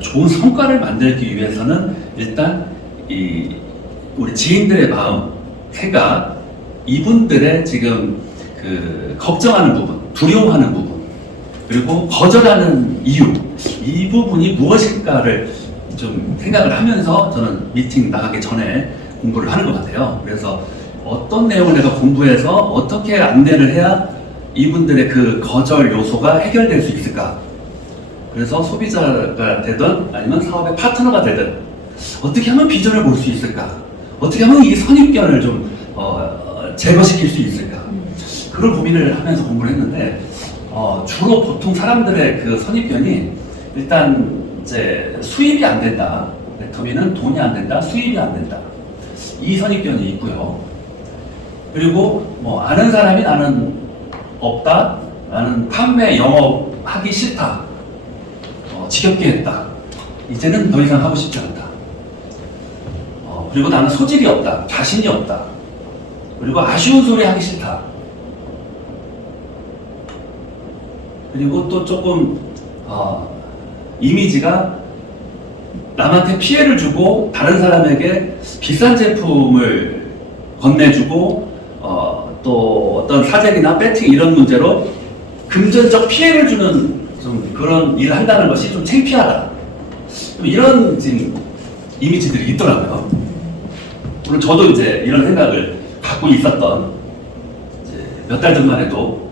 좋은 성과를 만들기 위해서는 일단 우리 지인들의 마음, 생각, 이분들의 지금 그 걱정하는 부분, 두려워하는 부분, 그리고 거절하는 이유, 이 부분이 무엇일까를 좀 생각을 하면서 저는 미팅 나가기 전에 공부를 하는 것 같아요. 그래서 어떤 내용을 내가 공부해서 어떻게 안내를 해야 이분들의 그 거절 요소가 해결될 수 있을까? 그래서 소비자가 되든 아니면 사업의 파트너가 되든 어떻게 하면 비전을 볼 수 있을까? 어떻게 하면 이 선입견을 좀 제거시킬 수 있을까? 그런 고민을 하면서 공부를 했는데 주로 보통 사람들의 그 선입견이 일단 이제 수입이 안 된다. 랩터비는 돈이 안 된다. 수입이 안 된다. 이 선입견이 있고요. 그리고 뭐 아는 사람이 나는 없다. 나는 판매 영업하기 싫다. 지겹게 했다. 이제는 더 이상 하고 싶지 않다. 그리고 나는 소질이 없다. 자신이 없다. 그리고 아쉬운 소리 하기 싫다. 그리고 또 조금 이미지가 남한테 피해를 주고 다른 사람에게 비싼 제품을 건네주고 또 어떤 사재기나 배팅 이런 문제로 금전적 피해를 주는 좀 그런 일을 한다는 것이 좀 창피하다. 이런 지금 이미지들이 있더라고요. 물론 저도 이제 이런 생각을 갖고 있었던 몇 달 전만 해도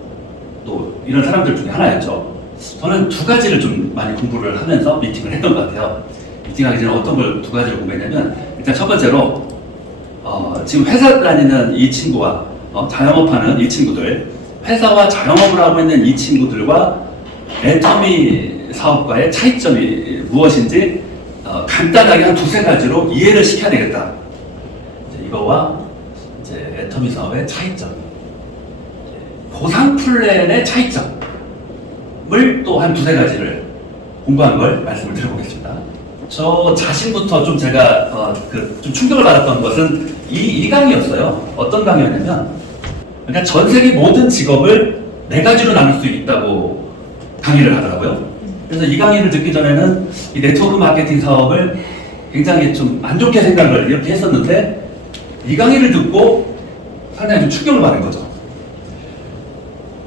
또 이런 사람들 중에 하나였죠. 저는 두 가지를 좀 많이 공부를 하면서 미팅을 했던 것 같아요. 미팅하기 전에 어떤 걸 두 가지를 공부했냐면 일단 첫 번째로 지금 회사 다니는 이 친구와 자영업하는 이 친구들, 회사와 자영업을 하고 있는 이 친구들과 애터미 사업과의 차이점이 무엇인지 간단하게 한 두세 가지로 이해를 시켜야 되겠다. 이거와 이제 애터미 사업의 차이점, 보상 플랜의 차이점을 또 한 두세 가지를 공부한 걸 말씀을 드려보겠습니다. 저 자신부터 좀 제가 좀 충격을 받았던 것은 이 강의였어요. 어떤 강의였냐면, 그러니까 전 세계 모든 직업을 네 가지로 나눌 수 있다고 강의를 하더라고요. 그래서 이 강의를 듣기 전에는 이 네트워크 마케팅 사업을 굉장히 좀 안 좋게 생각을 이렇게 했었는데, 이 강의를 듣고 상당히 좀 충격을 받은 거죠.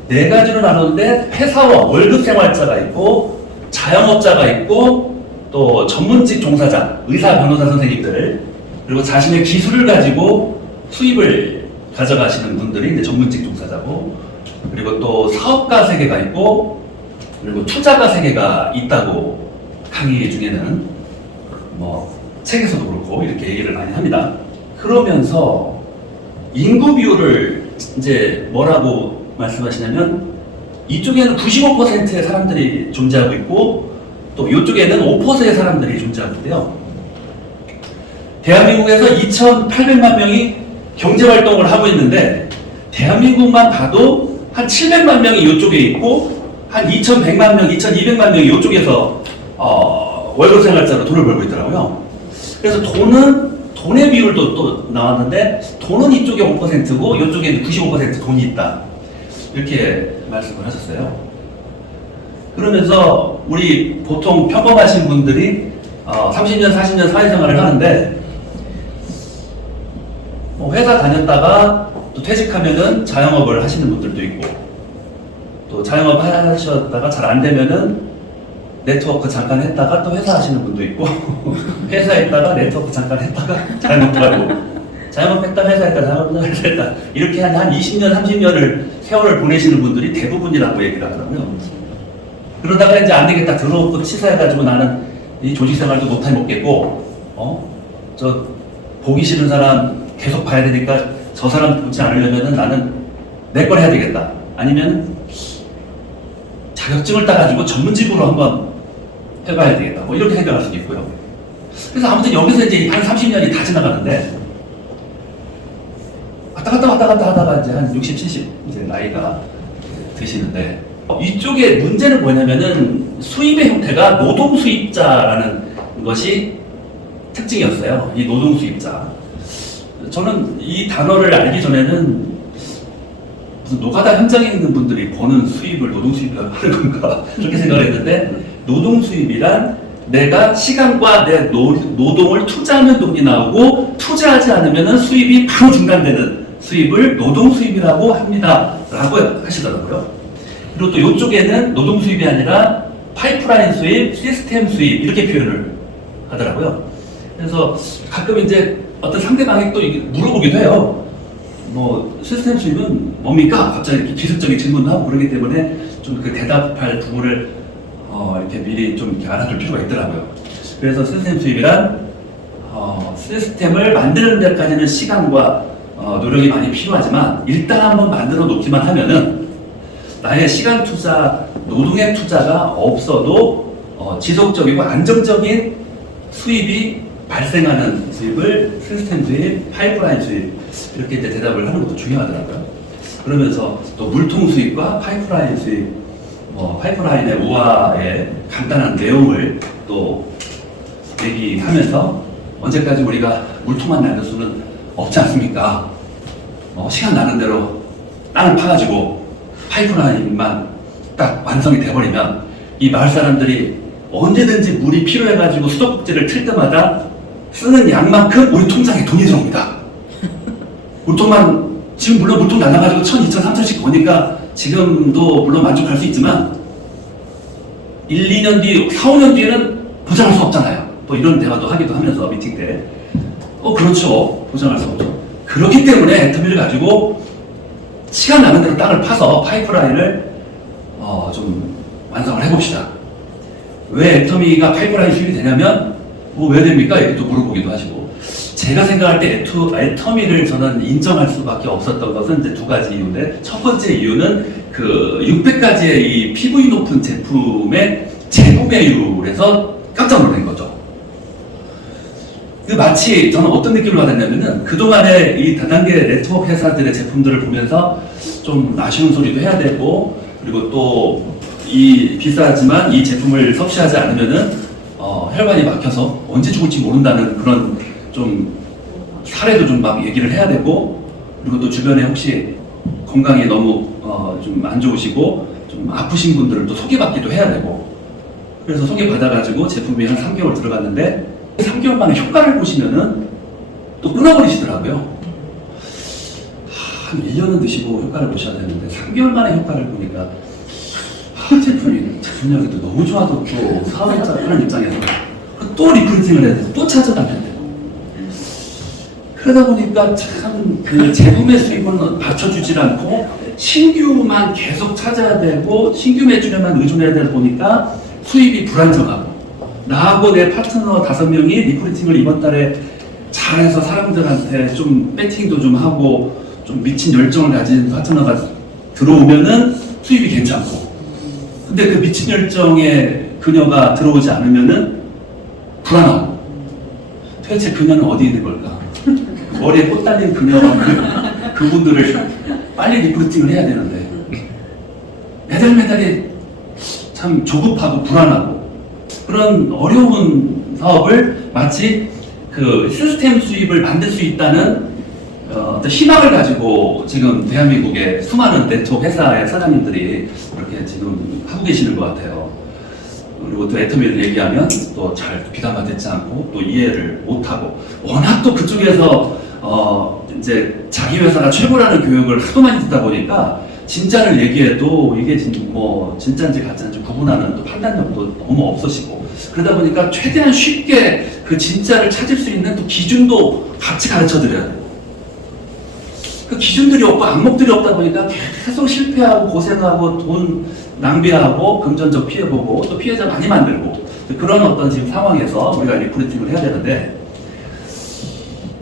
네 가지로 나누는데 회사원, 월급 생활자가 있고 자영업자가 있고 또 전문직 종사자, 의사, 변호사 선생님들, 그리고 자신의 기술을 가지고 수입을 가져가시는 분들이 이제 전문직 종사자고, 그리고 또 사업가 세계가 있고, 그리고 투자가 세계가 있다고 강의 중에는 뭐 책에서도 그렇고 이렇게 얘기를 많이 합니다. 그러면서 인구 비율을 이제 뭐라고 말씀하시냐면, 이쪽에는 95%의 사람들이 존재하고 있고 또 이쪽에는 5%의 사람들이 존재하고 있대요. 대한민국에서 2,800만 명이 경제활동을 하고 있는데 대한민국만 봐도 한 700만 명이 이쪽에 있고 한 2,100만 명, 2,200만 명이 이쪽에서 월급 생활자로 돈을 벌고 있더라고요. 그래서 돈의 비율도 또 나왔는데, 돈은 이쪽에 5%고 이쪽에는 95% 돈이 있다. 이렇게 말씀을 하셨어요. 그러면서 우리 보통 평범하신 분들이 30년, 40년 사회생활을 하는데, 회사 다녔다가 또 퇴직하면은 자영업을 하시는 분들도 있고, 또 자영업 하셨다가 잘 안 되면은 네트워크 잠깐 했다가 또 회사 하시는 분도 있고, 회사 했다가 네트워크 잠깐 했다가 자영업하고, 자영업했다 회사 했다 자영업했다 회사 했다, 이렇게 한 20년 30년을 세월을 보내시는 분들이 대부분이라고 얘기를 하더라고요. 그러다가 이제 안 되겠다 들어오고 치사해가지고 나는 이 조직생활도 못해 먹겠고, 저 보기 싫은 사람 계속 봐야 되니까 저 사람 보지 않으려면은 나는 내 걸 해야 되겠다, 아니면 자격증을 따가지고 전문직으로 한번 해봐야 되겠다, 뭐 이렇게 생각할 수도 있고요. 그래서 아무튼 여기서 이제 한 30년이 다 지나가는데, 왔다 갔다 하다가 이제 한 60, 70 이제 나이가 드시는데, 이쪽에 문제는 뭐냐면은 수입의 형태가 노동 수입자라는 것이 특징이었어요. 이 노동 수입자. 저는 이 단어를 알기 전에는 무슨 노가다 현장에 있는 분들이 버는 수입을 노동 수입이라고 하는 건가 그렇게 생각을 했는데, 노동 수입이란 내가 시간과 내 노동을 투자하면 돈이 나오고 투자하지 않으면 수입이 바로 중단되는 수입을 노동 수입이라고 합니다. 라고 하시더라고요. 그리고 또 이쪽에는 노동 수입이 아니라 파이프라인 수입, 시스템 수입 이렇게 표현을 하더라고요. 그래서 가끔 이제 어떤 상대방이 또 물어보기도 해요. 뭐 시스템 수입은 뭡니까? 갑자기 이렇게 기술적인 질문도 하고 그러기 때문에 좀 그 대답할 부분을 이렇게 미리 좀 이렇게 알아둘 필요가 있더라고요. 그래서 시스템 수입이란 시스템을 만드는 데까지는 시간과 노력이 많이 필요하지만 일단 한번 만들어 놓기만 하면은 나의 시간 투자, 노동의 투자가 없어도 지속적이고 안정적인 수입이 발생하는 수입을 시스템 수입, 파이프라인 수입 이렇게 이제 대답을 하는 것도 중요하더라고요. 그러면서 또 물통 수입과 파이프라인 수입, 파이프라인의 우화의 간단한 내용을 또 얘기하면서 언제까지 우리가 물통만 날릴 수는 없지 않습니까? 시간 나는 대로 땅을 파가지고 파이프라인만 딱 완성이 돼버리면 이 마을 사람들이 언제든지 물이 필요해가지고 수도꼭지를 틀 때마다 쓰는 양만큼 우리 통장에 돈이 들어옵니다. 물통만 지금 물론 물통 날라가지고 1,000, 2,000, 3,000씩 보니까 지금도 물론 만족할 수 있지만 1, 2년 뒤, 4, 5년 뒤에는 보장할 수 없잖아요. 또 이런 대화도 하기도 하면서 미팅 때 그렇죠. 보장할 수 없죠. 그렇기 때문에 애터미를 가지고 시간 나는 대로 땅을 파서 파이프라인을 좀 완성을 해봅시다. 왜 애터미가 파이프라인 수입이 되냐면 왜 됩니까? 이렇게 또 물어보기도 하시고 제가 생각할 때 애터미를 저는 인정할 수밖에 없었던 것은 이제 두 가지 이유인데 첫 번째 이유는 그 600가지의 이 PV 높은 제품의 재구매율에서 깜짝 놀란 거죠. 마치 저는 어떤 느낌을 받았냐면은 그동안에 이 다단계 네트워크 회사들의 제품들을 보면서 좀 아쉬운 소리도 해야 되고 그리고 또 이 비싸지만 이 제품을 섭취하지 않으면은 혈관이 막혀서 언제 죽을지 모른다는 그런 좀 사례도 좀 막 얘기를 해야 되고 그리고 또 주변에 혹시 건강이 너무 좀 안 좋으시고 좀 아프신 분들을 또 소개받기도 해야 되고 그래서 소개받아가지고 제품이 한 3개월 들어갔는데 3개월 만에 효과를 보시면은 또 끊어버리시더라고요. 한 1년은 드시고 효과를 보셔야 되는데 3개월 만에 효과를 보니까 제품력이 또 너무 좋아서 또 사업자 하는 입장에서 또 리프린팅을 해야 되고 또 찾아다녀야 되고 그러다 보니까 참 그 제품의 수입은 받쳐주질 않고 신규만 계속 찾아야 되고 신규 매출에만 의존해야 되다 보니까 수입이 불안정하고 나하고 내 파트너 5명이 리프린팅을 이번 달에 잘해서 사람들한테 좀 배팅도 좀 하고 좀 미친 열정을 가진 파트너가 들어오면은 수입이 괜찮고 근데 그 미친 열정의 그녀가 들어오지 않으면은 불안하고 도대체 그녀는 어디 있는 걸까? 머리에 꽃 달린 그녀와 그분들을 빨리 리프팅을 해야 되는데 매달매달이 참 조급하고 불안하고 그런 어려운 사업을 마치 그 시스템 수입을 만들 수 있다는 어떤 희망을 가지고 지금 대한민국의 수많은 네트워크 회사의 사장님들이 그렇게 지금 하고 계시는 것 같아요. 그리고 또 애터미를 얘기하면 또 잘 귀담아 듣지 않고 또 이해를 못하고 워낙 또 그쪽에서 이제 자기 회사가 최고라는 교육을 하도 많이 듣다 보니까 진짜를 얘기해도 이게 진짜인지 가짜인지 구분하는 또 판단력도 너무 없으시고 그러다 보니까 최대한 쉽게 그 진짜를 찾을 수 있는 또 기준도 같이 가르쳐 드려야 돼요. 그 기준들이 없고 안목들이 없다 보니까 계속 실패하고 고생하고 돈 낭비하고 금전적 피해 보고 또 피해자 많이 만들고 그런 어떤 지금 상황에서 우리가 리프레팅을 해야 되는데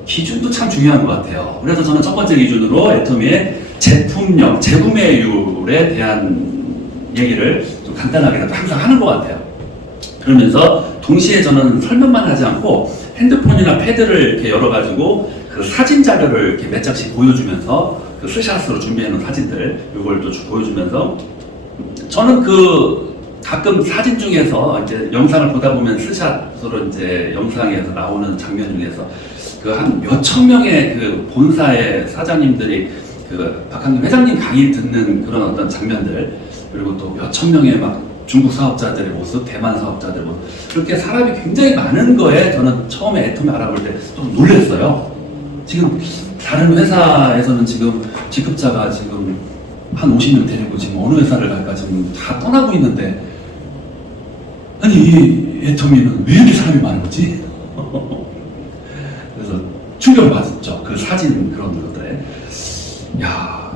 기준도 참 중요한 것 같아요. 그래서 저는 첫 번째 기준으로 애터미의 제품력, 재구매율에 대한 얘기를 좀 간단하게라도 항상 하는 것 같아요. 그러면서 동시에 저는 설명만 하지 않고 핸드폰이나 패드를 이렇게 열어가지고 그 사진 자료를 이렇게 몇 장씩 보여주면서 그 스샷으로 준비해놓은 사진들 이걸 또 보여주면서 저는 그 가끔 사진 중에서 이제 영상을 보다 보면 스샷으로 이제 영상에서 나오는 장면 중에서 그 한 몇천 명의 그 본사의 사장님들이 그 박한림 회장님 강의 듣는 그런 어떤 장면들 그리고 또 몇천 명의 막 중국 사업자들의 모습, 대만 사업자들의 모습, 그렇게 사람이 굉장히 많은 거에 저는 처음에 애터미 알아볼 때 좀 놀랐어요. 지금 다른 회사에서는 지금 직급자가 지금 한 50명 데리고 지금 어느 회사를 갈까 지금 다 떠나고 있는데, 아니 이 애터미는 왜 이렇게 사람이 많은 거지? 그래서 충격을 받았죠. 그 사진 그런 것들에. 야,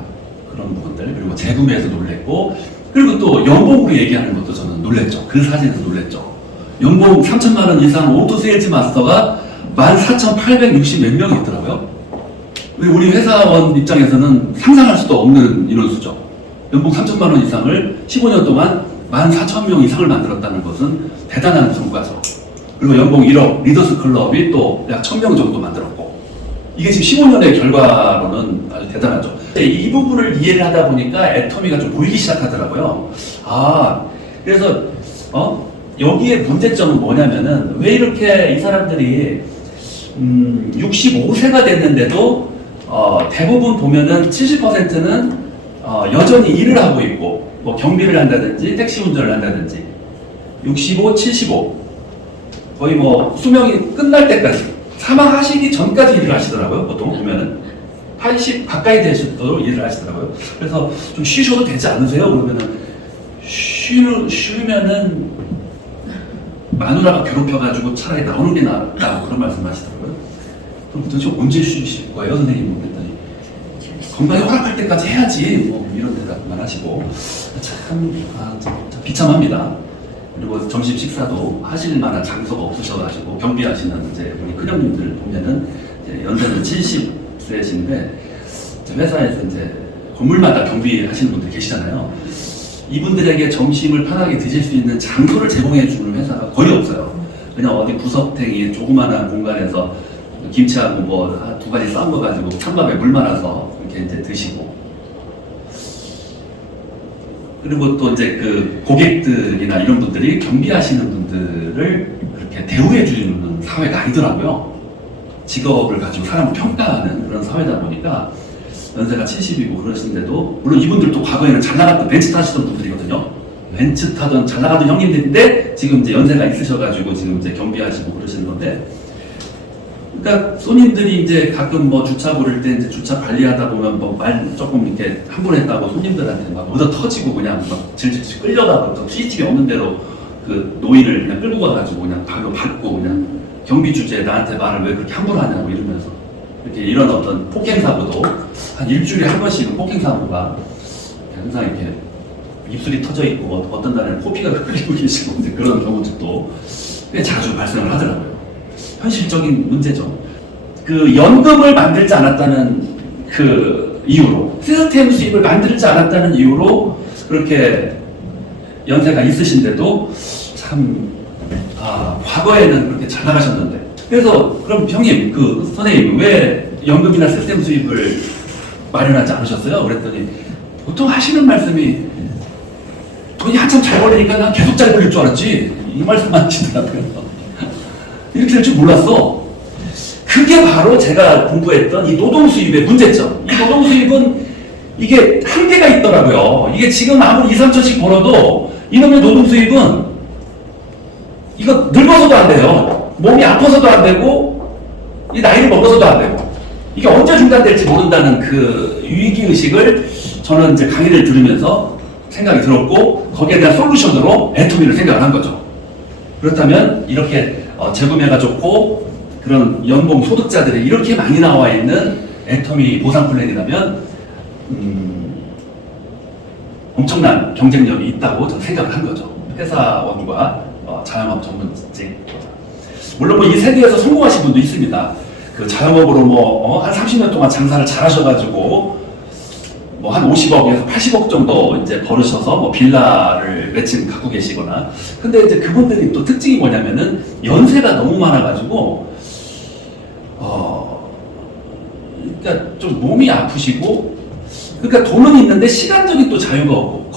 그런 부분들. 그리고 재구매에서 놀랬고, 그리고 또 연봉으로 얘기하는 것도 저는 놀랬죠. 그 사진에서 놀랬죠. 연봉 3천만 원 이상 오토 세일즈 마스터가 14,860 몇 명이 있더라고요. 우리 회사원 입장에서는 상상할 수도 없는 인원수죠. 연봉 3천만 원 이상을 15년 동안 14,000명 이상을 만들었다는 것은 대단한 성과죠. 그리고 연봉 1억 리더스 클럽이 또 약 1,000명 정도 만들었고, 이게 지금 15년의 결과로는 아주 대단하죠. 이 부분을 이해를 하다 보니까 애터미가 좀 보이기 시작하더라고요. 아, 그래서 여기에 문제점은 뭐냐면은 왜 이렇게 이 사람들이 65세가 됐는데도 대부분 보면은 70%는 여전히 일을 하고 있고, 뭐 경비를 한다든지 택시 운전을 한다든지 65, 75 거의 뭐 수명이 끝날 때까지, 사망하시기 전까지 일을 하시더라고요. 보통 보면은 80 가까이 되셔도 일을 하시더라고요. 그래서 좀 쉬셔도 되지 않으세요? 그러면은 쉬면은 마누라가 괴롭혀가지고 차라리 나오는 게 낫다고 그런 말씀 하시더라고요. 그럼 도대체 언제 쉬실 거예요, 선생님? 그랬더니 건강이 허락할 때까지 해야지, 뭐 이런 대답만 하시고, 참 비참합니다. 그리고 점심 식사도 하실 만한 장소가 없으셔가지고 경비하시는 이제 우리 큰형님들 보면은 이제 연세는 70세신데 회사에서 이제 건물마다 경비하시는 분들 계시잖아요. 이분들에게 점심을 편하게 드실 수 있는 장소를 제공해 주는 회사가 거의 없어요. 그냥 어디 구석탱이 조그마한 공간에서 김치하고 뭐 두 가지 싼 거 가지고 찬밥에 물 말아서 이렇게 이제 드시고, 그리고 또 이제 그 고객들이나 이런 분들이 경비하시는 분들을 그렇게 대우해 주는 사회가 아니더라고요. 직업을 가지고 사람을 평가하는 그런 사회다 보니까 연세가 70이고 그러신데도, 물론 이분들도 과거에는 잘 나갔던 벤츠 타시던 분들이거든요. 벤츠 타던 잘 나가던 형님들인데 지금 이제 연세가 있으셔가지고 지금 이제 경비하시고 그러시는 건데, 그러니까 손님들이 이제 가끔 뭐 주차 부를 때 이제 주차 관리하다 보면 뭐 말 조금 이렇게 한 번 했다고 손님들한테 막 얻어 터지고 그냥 막 질질 끌려가고 또 CCTV 없는 대로 그 노인을 그냥 끌고 가가지고 그냥 바로 받고 그냥 경비 주제에 나한테 말을 왜 그렇게 함부로 하냐고 이러면서 이렇게 이런 어떤 폭행 사고도 한 일주일에 한 번씩은 폭행 사고가 항상 이렇게 입술이 터져 있고 어떤 날에는 코피가 흘리고 계시고 이제 그런 경우들도 꽤 자주 발생을 하더라고요. 현실적인 문제죠. 그 연금을 만들지 않았다는 그 이유로, 시스템 수입을 만들지 않았다는 이유로 그렇게 연세가 있으신데도 참 과거에는 그렇게 잘 나가셨는데, 그래서 그럼 형님, 그 선생님 왜 연금이나 시스템 수입을 마련하지 않으셨어요? 그랬더니 보통 하시는 말씀이 돈이 한참 잘 벌리니까 난 계속 잘 벌릴 줄 알았지, 이 말씀만 하시더라고요. 이렇게 될 줄 몰랐어. 그게 바로 제가 공부했던 이 노동 수입의 문제점. 이 노동 수입은 이게 한계가 있더라고요. 이게 지금 아무리 2, 3천씩 벌어도 이놈의 노동 수입은 이거 늙어서도 안 돼요. 몸이 아파서도 안 되고 이 나이를 먹어서도 안 되고, 이게 언제 중단될지 모른다는 그 위기의식을 저는 이제 강의를 들으면서 생각이 들었고, 거기에 대한 솔루션으로 애터미를 생각을 한 거죠. 그렇다면 이렇게 재구매가 좋고 그런 연봉 소득자들이 이렇게 많이 나와 있는 애터미 보상 플랜이라면 엄청난 경쟁력이 있다고 저는 생각을 한 거죠. 회사원과 자영업 전문직. 물론 뭐 이 세계에서 성공하신 분도 있습니다. 그 자영업으로 한 30년 동안 장사를 잘 하셔가지고 뭐 한 50억에서 80억 정도 이제 벌으셔서 뭐 빌라를 매칭 갖고 계시거나. 근데 이제 그분들이 또 특징이 뭐냐면은 연세가 너무 많아가지고 그러니까 좀 몸이 아프시고, 그러니까 돈은 있는데 시간적인 또 자유가 없고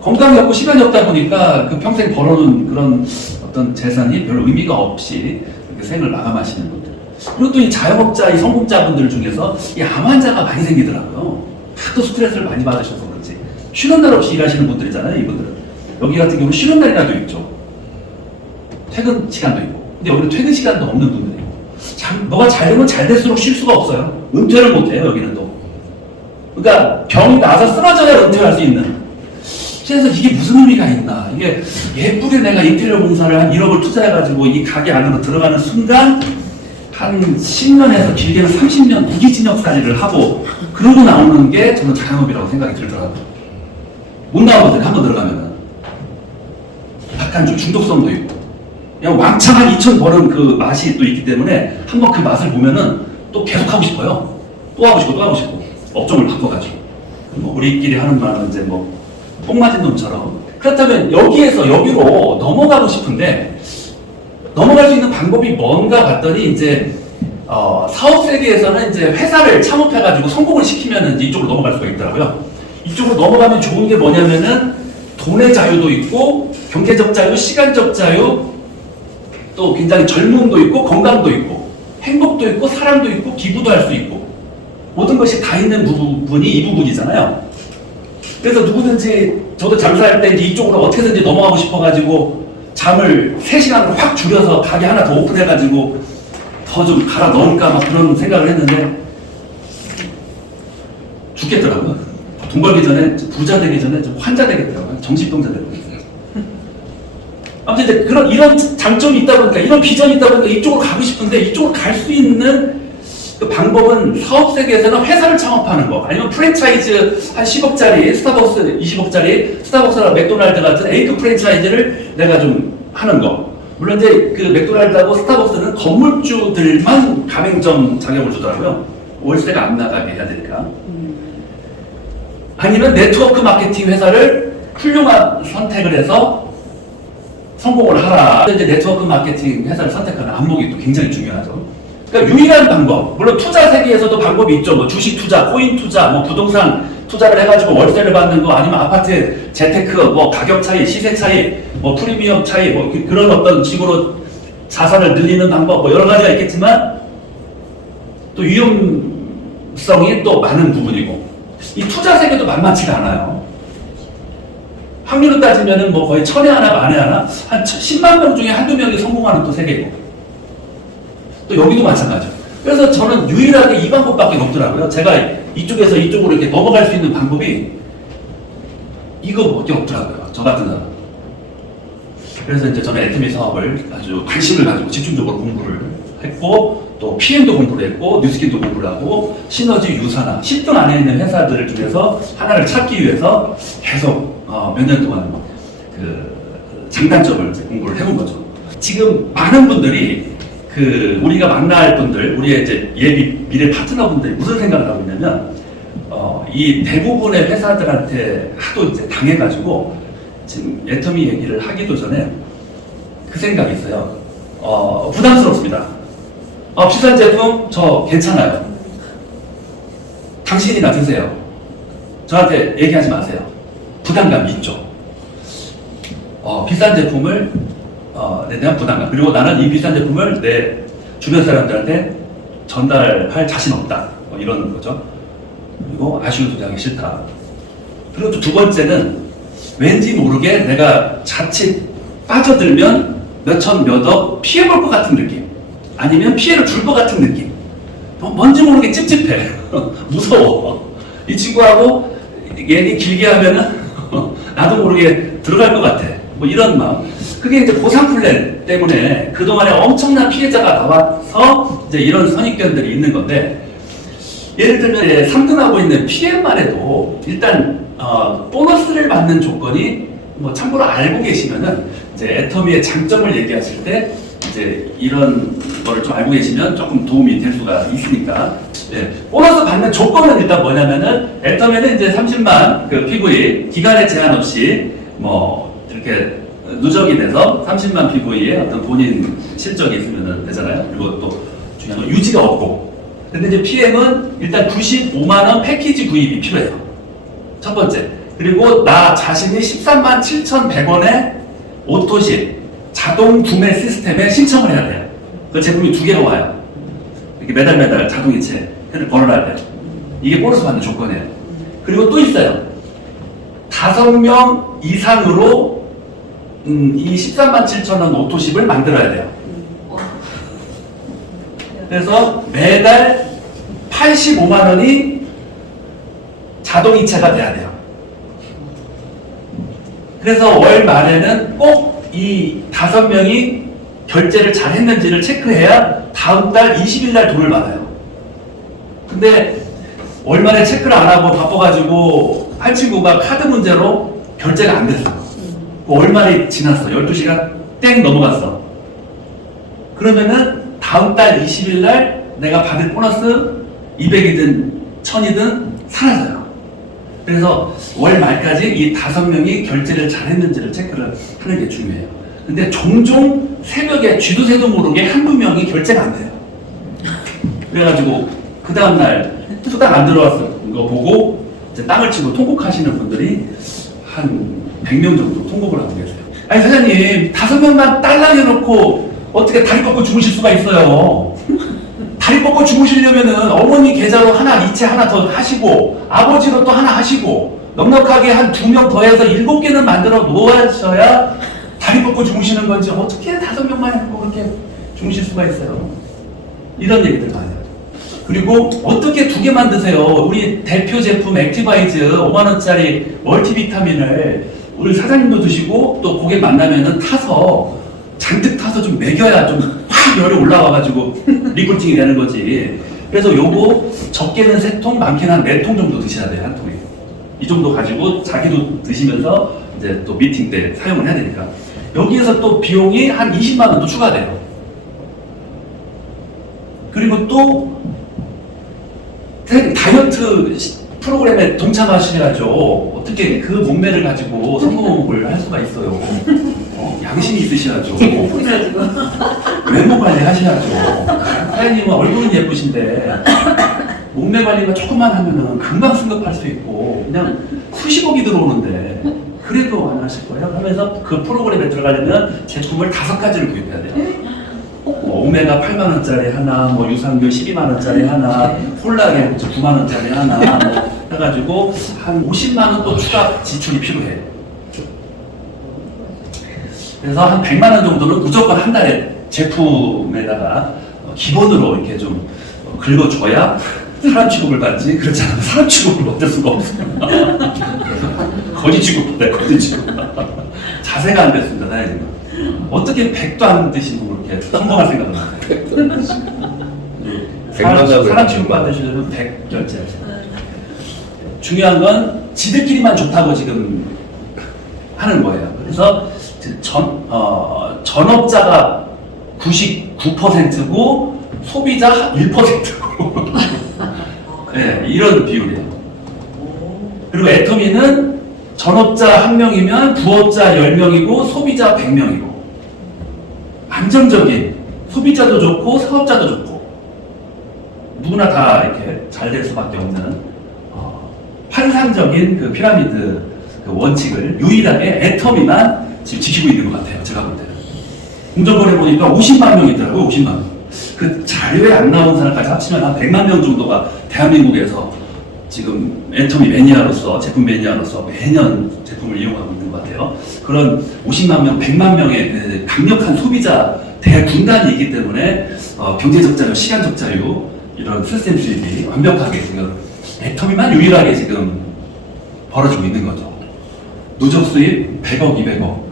건강이 없고 시간이 없다 보니까 그 평생 벌어놓은 그런 어떤 재산이 별 의미가 없이 이렇게 생을 마감하시는 분들. 그리고 또 이 자영업자, 이 성공자분들 중에서 이 암 환자가 많이 생기더라고요. 하도 스트레스를 많이 받으셔서 그렇지. 쉬는 날 없이 일하시는 분들이잖아요, 이분들은. 여기 같은 경우는 쉬는 날이라도 있죠. 퇴근 시간도 있고. 근데 여기는 퇴근 시간도 없는 분들이에요. 너가 잘 되면 잘 될수록 쉴 수가 없어요. 은퇴를 못해요, 여기는 또. 그러니까 병이 나서 쓰러져야 은퇴할 수 있는. 그래서 이게 무슨 의미가 있나. 이게 예쁘게 내가 인테리어 공사를 한 1억을 투자해가지고 이 가게 안으로 들어가는 순간 한 10년에서 길게는 30년 무기징역살이를 하고 그러고 나오는 게 저는 자영업이라고 생각이 들더라고요. 못 나오거든요, 한번 들어가면은. 약간 좀 중독성도 있고. 그냥 왕창 한 2천 버는 그 맛이 또 있기 때문에 한번 그 맛을 보면은 또 계속 하고 싶어요. 또 하고 싶고 또 하고 싶고. 업종을 바꿔가지고. 뭐 우리끼리 하는 말은 이제 뭐 똥 맞은 놈처럼. 그렇다면 여기에서 여기로 넘어가고 싶은데 넘어갈 수 있는 방법이 뭔가 봤더니 이제 사업 세계에서는 이제 회사를 창업해가지고 성공을 시키면 이제 이쪽으로 넘어갈 수가 있더라고요. 이쪽으로 넘어가면 좋은 게 뭐냐면은 돈의 자유도 있고 경제적 자유, 시간적 자유, 또 굉장히 젊음도 있고 건강도 있고 행복도 있고 사랑도 있고 기부도 할 수 있고 모든 것이 다 있는 부분이 이 부분이잖아요. 그래서 누구든지 저도 장사할 때 이제 이쪽으로 어떻게든지 넘어가고 싶어가지고 잠을 3시간을 확 줄여서 가게 하나 더 오픈해가지고 더 좀 갈아 넣을까 막 그런 생각을 했는데 죽겠더라고요. 돈 벌기 전에 부자 되기 전에 좀 환자 되겠더라고요. 정신병자 되겠어요. 아무튼 이제 이런 장점이 있다 보니까 이런 비전이 있다 보니까 이쪽으로 가고 싶은데 이쪽으로 갈 수 있는 그 방법은 사업 세계에서는 회사를 창업하는 거 아니면 프랜차이즈 한 10억짜리 스타벅스 20억짜리 스타벅스나 맥도날드 같은 A급 프랜차이즈를 내가 좀 하는 거. 물론 이제 그 맥도날드하고 스타벅스는 건물주들만 가맹점 자격을 주더라고요. 월세가 안 나가게 해야 되니까. 아니면 네트워크 마케팅 회사를 훌륭한 선택을 해서 성공을 하라. 이제 네트워크 마케팅 회사를 선택하는 안목이 또 굉장히 중요하죠. 그러니까 유일한 방법, 물론 투자 세계에서도 방법이 있죠. 뭐 주식 투자, 코인 투자, 뭐 부동산 투자를 해가지고 월세를 받는 거, 아니면 아파트 재테크, 뭐 가격 차이, 시세 차이, 뭐 프리미엄 차이, 뭐 그런 어떤 식으로 자산을 늘리는 방법, 뭐 여러 가지가 있겠지만 또 위험성이 또 많은 부분이고, 이 투자 세계도 만만치가 않아요. 확률로 따지면은 뭐 거의 1000에 하나, 만에 하나, 한 10만 명 중에 한두 명이 성공하는 또 세계고. 또 여기도 마찬가지죠. 그래서 저는 유일하게 이 방법밖에 없더라고요. 제가 이쪽에서 이쪽으로 이렇게 넘어갈 수 있는 방법이 이거밖에 없더라고요. 저 같은 사람. 그래서 이제 저는 애터미 사업을 아주 관심을 가지고 집중적으로 공부를 했고, 또 PM도 공부를 했고, 뉴스킨도 공부를 하고, 시너지 유산화, 10등 안에 있는 회사들 중에서 하나를 찾기 위해서 계속 몇 년 동안 그 장단점을 이제 공부를 해본 거죠. 지금 많은 분들이 우리가 만날 분들, 우리의 이제 예비 미래 파트너분들이 무슨 생각을 하고 있냐면, 이 대부분의 회사들한테 하도 이제 당해가지고, 지금 애터미 얘기를 하기도 전에 그 생각이 있어요. 부담스럽습니다. 비싼 제품, 저 괜찮아요. 당신이나 드세요. 저한테 얘기하지 마세요. 부담감이 있죠. 비싼 제품을 내 대한 부담감. 그리고 나는 이 비싼 제품을 내 주변 사람들한테 전달할 자신 없다. 뭐 이런 거죠. 그리고 아쉬운 소리 하기 싫다. 그리고 또 두 번째는 왠지 모르게 내가 자칫 빠져들면 몇천 몇억 피해볼 것 같은 느낌. 아니면 피해를 줄 것 같은 느낌. 뭔지 모르게 찝찝해. 무서워. 이 친구하고 얘기 길게 하면은 나도 모르게 들어갈 것 같아. 뭐 이런 마음. 그게 이제 보상 플랜 때문에 그동안에 엄청난 피해자가 나와서 이제 이런 선입견들이 있는 건데, 예를 들면 3등하고 있는 PM만 해도 일단 보너스를 받는 조건이 뭐 참고로 알고 계시면은 이제 애터미의 장점을 얘기하실 때 이제 이런 거를 좀 알고 계시면 조금 도움이 될 수가 있으니까. 보너스 받는 조건은 일단 뭐냐면은 애터미는 이제 30만 그 PV 기간에 제한 없이 뭐 이렇게 누적이 돼서 30만 PV에 어떤 본인 실적이 있으면 되잖아요. 그리고 또 중요한 건 유지가 없고. 근데 이제 PM은 일단 95만 원 패키지 구입이 필요해요. 첫 번째. 그리고 나 자신이 13만 7,100원에 오토십 자동 구매 시스템에 신청을 해야 돼요. 그 제품이 2개가 와요. 이렇게 매달 자동이체를 걸어놔야 돼요. 이게 보너스 받는 조건이에요. 그리고 또 있어요. 5명 이상으로 이 13만 7천 원 오토십을 만들어야 돼요. 그래서 매달 85만 원이 자동이체가 돼야 돼요. 그래서 월 말에는 꼭 이 5명이 결제를 잘 했는지를 체크해야 다음 달 20일 날 돈을 받아요. 근데 월 말에 체크를 안 하고 바빠가지고 한 친구가 카드 문제로 결제가 안 됐어. 월 말이 지났어. 12시간 땡 넘어갔어. 그러면은 다음 달 20일 날 내가 받을 보너스 200이든 1000이든 사라져요. 그래서 월 말까지 이 5명이 결제를 잘 했는지를 체크를 하는 게 중요해요. 근데 종종 새벽에 쥐도 새도 모르게 한두 명이 결제가 안 돼요. 그래가지고 그 다음날 수당 안 들어왔던 거 보고 이제 땅을 치고 통곡하시는 분들이 한 100명 정도 통곡을 하고 계세요. 아니 사장님 5명만 딸랑 해놓고 어떻게 다리 꺾고 주무실 수가 있어요. 다리 꺾고 주무시려면은 어머니 계좌로 하나 이체 하나 더 하시고 아버지로 또 하나 하시고 넉넉하게 한 2명 더 해서 7개는 만들어 놓으셔야 다리 꺾고 주무시는 건지 어떻게 5명만 해놓고 그렇게 주무실 수가 있어요. 이런 얘기들 많이 해요. 그리고 어떻게 2개 만드세요. 우리 대표 제품 액티바이즈 5만원짜리 멀티비타민을 우리 사장님도 드시고 또 고객 만나면은 타서 잔뜩 타서 좀 먹여야 좀 확 열이 올라와가지고 리콜팅이 되는 거지. 그래서 요거 적게는 3통, 많게는 한 4통 정도 드셔야 돼요, 한 통에. 이 정도 가지고 자기도 드시면서 이제 또 미팅 때 사용을 해야 되니까. 여기에서 또 비용이 한 20만 원도 추가돼요. 그리고 또 다이어트 프로그램에 동참하셔야죠. 어떻게 그 몸매를 가지고 성공을 할 수가 있어요. 양심이 있으셔야죠. 외모 관리 하셔야죠. 사장님은 얼굴은 예쁘신데 몸매 관리만 조금만 하면은 금방 승급할 수 있고 그냥 수십억이 들어오는데 그래도 안 하실 거예요? 하면서 그 프로그램에 들어가려면 제품을 5가지를 구입해야 돼요. 오메가 8만원짜리 하나, 뭐 유산균 12만원짜리 하나, 콜라겐 9만원짜리 하나, 뭐 해가지고 한 50만원 또 추가 지출이 필요해요. 그래서 한 100만원 정도는 무조건 한 달에 제품에다가 기본으로 이렇게 좀 긁어줘야 사람 취급을 받지. 그렇지 않으면 사람 취급을 받을 수가 없어요. 거지 취급받아요, 거지 취급. 자세가 안 됐습니다, 사장님. 어떻게 100도 안 드시고 그렇게 성공할 생각을 하세요? 사람 취급 받으시려면 100 결제하세요. 중요한 건 지들끼리만 좋다고 지금 하는 거예요. 그래서 전업자가 99%고 소비자 1%고 네, 이런 비율이에요. 그리고 애터미는 전업자 1명이면 부업자 10명이고 소비자 100명이고 안정적인 소비자도 좋고 사업자도 좋고 누구나 다 이렇게 잘 될 수밖에 없는 환상적인 그 피라미드 그 원칙을 유일하게 애터미만 지금 지키고 있는 것 같아요. 제가 볼 때는. 공정거래 보니까 50만 명이 있더라고요. 50만 명. 그 자료에 안 나온 사람까지 합치면 한 100만 명 정도가 대한민국에서 지금 애터미 매니아로서 제품 매니아로서 매년 제품을 이용하고 있는 것 같아요. 그런 50만 명, 100만 명의 강력한 소비자 대군단이 있기 때문에 경제적 자유, 시간적 자유 이런 시스템 수입이 완벽하게 지금 애터미만 유일하게 지금 벌어지고 있는 거죠. 누적 수입 100억, 200억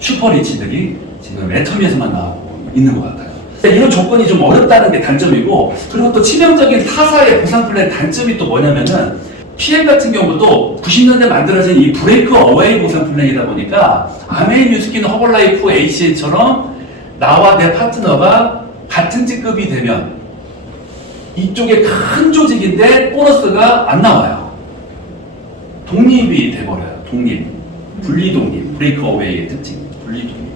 슈퍼리치들이 지금 애터미에서만 나오고 있는 것 같아요. 이런 조건이 좀 어렵다는 게 단점이고, 그리고 또 치명적인 타사의 보상 플랜 단점이 또 뭐냐면은 PM 같은 경우도 90년대 만들어진 이 브레이크 어웨이 보상 플랜이다 보니까 아메이 뉴스킨, 허벌라이프, HCN처럼 나와 내 파트너가 같은 직급이 되면 이쪽에 큰 조직인데 보너스가 안 나와요. 독립이 돼버려요. 독립, 분리독립, 브레이크 어웨이의 특징, 분리독립.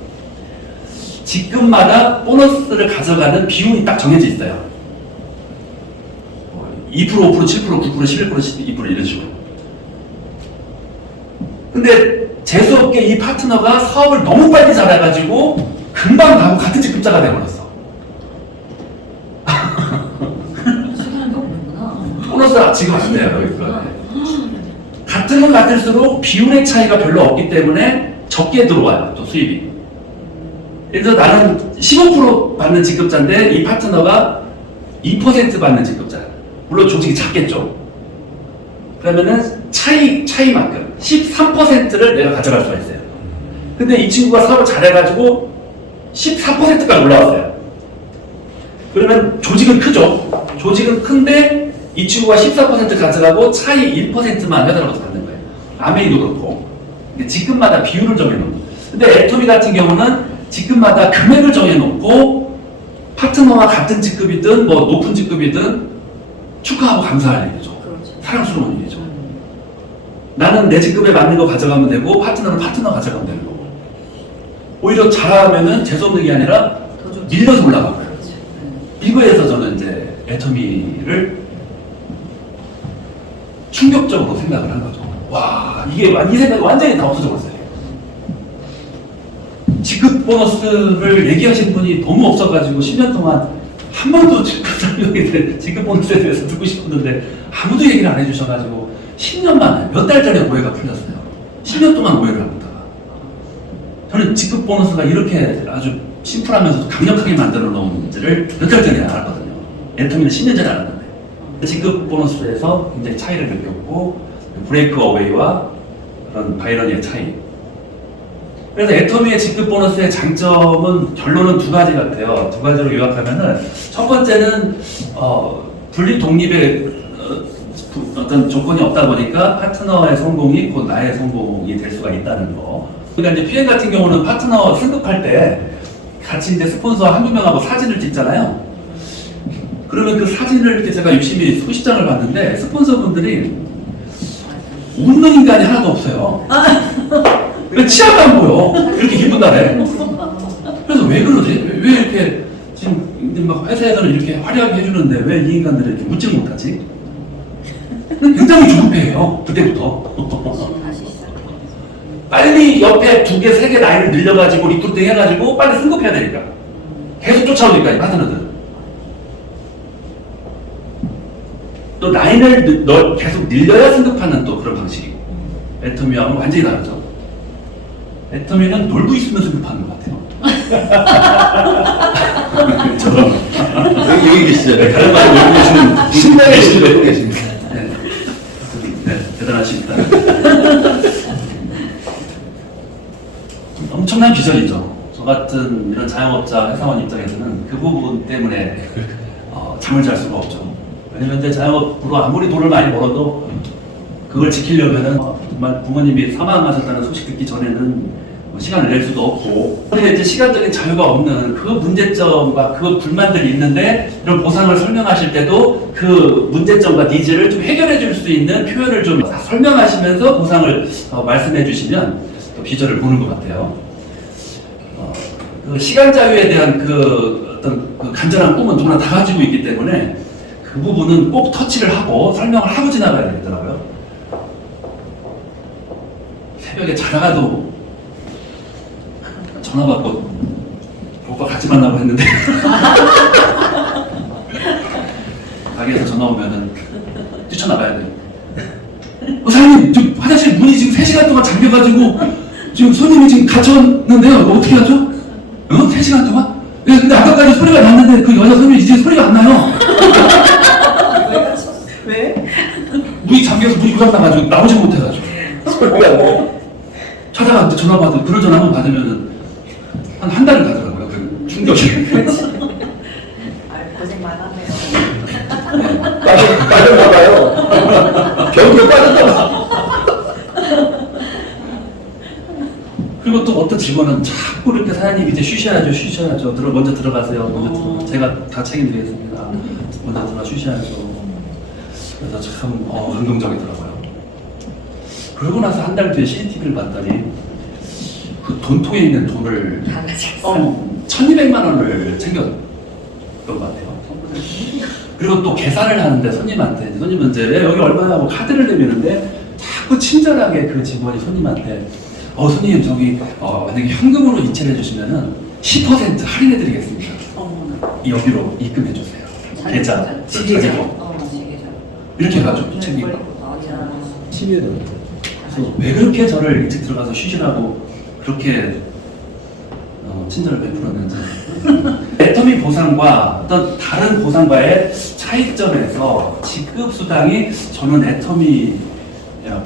직급마다 보너스를 가져가는 비율이 딱 정해져 있어요. 2%, 5%, 7%, 9%, 11%, 12% 이런 식으로. 근데 재수없게 이 파트너가 사업을 너무 빨리 잘해가지고 금방 가고 같은 직급자가 돼버렸어. 보너스가 지금 안 돼요. 같은 같으면 같을수록 비율의 차이가 별로 없기 때문에 적게 들어와요, 또 수입이. 그래서 나는 15% 받는 직급자인데 이 파트너가 2% 받는 직급자예요. 물론 조직이 작겠죠. 그러면은 차이만큼 13%를 내가 가져갈 수가 있어요. 근데 이 친구가 사업을 잘해가지고 14%까지 올라왔어요. 그러면 조직은 크죠. 조직은 큰데 이 친구가 14% 가져가고 차이 1%만 회사로서 받는 거예요. 아메이도 그렇고. 직급마다 비율을 정해놓는 거예요. 근데 애토미 같은 경우는 직급마다 금액을 정해놓고 파트너와 같은 직급이든 뭐 높은 직급이든 축하하고 감사할 일이죠. 그렇죠. 사랑스러운 일이죠. 나는 내 직급에 맞는 거 가져가면 되고 파트너는 파트너 가져가면 되는 거고. 오히려 잘하면은 재수없는 게 아니라 밀려서 올라가고요. 그렇죠. 이거에서 저는 이제 애터미를 충격적으로 생각을 한 거죠. 와, 이 생각이 완전히 다 없어져 버렸어요. 직급 보너스를 얘기하신 분이 너무 없어가지고 10년 동안 한 번도 직급 보너스에 대해서 듣고 싶었는데 아무도 얘기를 안 해주셔가지고 10년 만에 몇 달 전에 오해가 풀렸어요. 10년 동안 오해를 합니다. 저는 직급 보너스가 이렇게 아주 심플하면서도 강력하게 만들어 놓은지를 몇 달 전에 알았거든요. 애터미는 10년 전에 알았는데 직급 보너스에서 굉장히 차이를 느꼈고 브레이크 어웨이와 그런 바이러니의 차이. 그래서 애터미의 직급 보너스의 장점은 결론은 두 가지 같아요. 두 가지로 요약하면은 첫 번째는 분리 독립의 어떤 조건이 없다 보니까 파트너의 성공이 곧 나의 성공이 될 수가 있다는 거. 그러니까 이제 PM 같은 경우는 파트너 승급할 때 같이 이제 스폰서 한두 명하고 사진을 찍잖아요. 그러면 그 사진을 이렇게 제가 유심히 수십 장을 봤는데 스폰서분들이 웃는 인간이 하나도 없어요. 치아도 안 보여. 이렇게 기쁜 날에. 그래서 왜 그러지? 왜 이렇게 지금 막 회사에서는 이렇게 화려하게 해주는데 왜 이 인간들이 이렇게 웃지 못하지? 굉장히 조급해요. 그때부터. 빨리 옆에 2개, 3개 라인을 늘려가지고 리크루팅 해가지고 빨리 승급해야 되니까. 계속 쫓아오니까 이 파트너들. 또 라인을 계속 늘려야 승급하는 또 그런 방식이고. 애터미하고는 완전히 다르죠. 애터미는 놀고 있으면 승급하는 것 같아요. 저런. 여기 계시죠? 네, 다른 말이 놀고 계시는 신나게 놀고 계십니다. 네, 대단하십니다. 엄청난 비전이죠. 저 같은 이런 자영업자 회사원 입장에서는 그 부분 때문에 잠을 잘 수가 없죠. 왜냐면 이제 자영업으로 아무리 돈을 많이 벌어도 그걸 지키려면은 정말 부모님이 사망하셨다는 소식 듣기 전에는 시간을 낼 수도 없고, 근데 이제 시간적인 자유가 없는 그 문제점과 그 불만들이 있는데 이런 보상을 설명하실 때도 그 문제점과 니즈를 좀 해결해 줄 수 있는 표현을 좀 설명하시면서 보상을 말씀해 주시면 또 비전을 보는 것 같아요. 그 시간 자유에 대한 그 어떤 그 간절한 꿈은 누구나 다 가지고 있기 때문에 그 부분은 꼭 터치를 하고 설명을 하고 지나가야 되겠더라고요. 새벽에 자다가도 전화 받고 오빠 같이 만나고 했는데 가게에서 전화 오면은 뛰쳐나가야 돼요. 사장님, 지금 화장실 문이 지금 3시간 동안 잠겨가지고 지금 손님이 지금 갇혔는데요. 어떻게 하죠? 3시간 동안? 네, 근데 아까까지 소리가 났는데 그 여자 손님이 이제 소리가 안 나요. 왜? 문이 잠겨서 문이 고장나가지고 나오지 못해가지고 소리가 안 나요? 찾아가 이제 전화 받으면 그런 전화 한번 받으면은 한 달을 가더라고요. 그 충격이. 고생 많았네요. 빠졌나 봐요. 경기에 빠졌나 봐. 그리고 또 어떤 직원은 자꾸 이렇게 사장님 이제 쉬셔야죠. 먼저 들어가세요. 제가 다 책임지겠습니다. 먼저 쉬셔야죠. 그래서 참 감동적이더라고요. 그러고 나서 한 달 뒤에 CCTV를 봤더니 그 돈통에 있는 돈을 1,200만 원을 챙겼던 것 같아요. 그리고 또 계산을 하는데 손님한테 손님은 이제 왜 여기 얼마야 하고 카드를 내미는데 자꾸 친절하게 그 직원이 손님한테 손님 저기 만약에 현금으로 이체를 해주시면은 10% 할인해 드리겠습니다. 여기로 입금해 주세요. 계좌, 지계좌. 자기 거. 이렇게 해가지고 챙기고. 12년 그래서 왜 그렇게 저를 일찍 들어가서 쉬시라고 그렇게 친절을 베풀었는지. 애터미 보상과 어떤 다른 보상과의 차이점에서 직급수당이 저는 애터미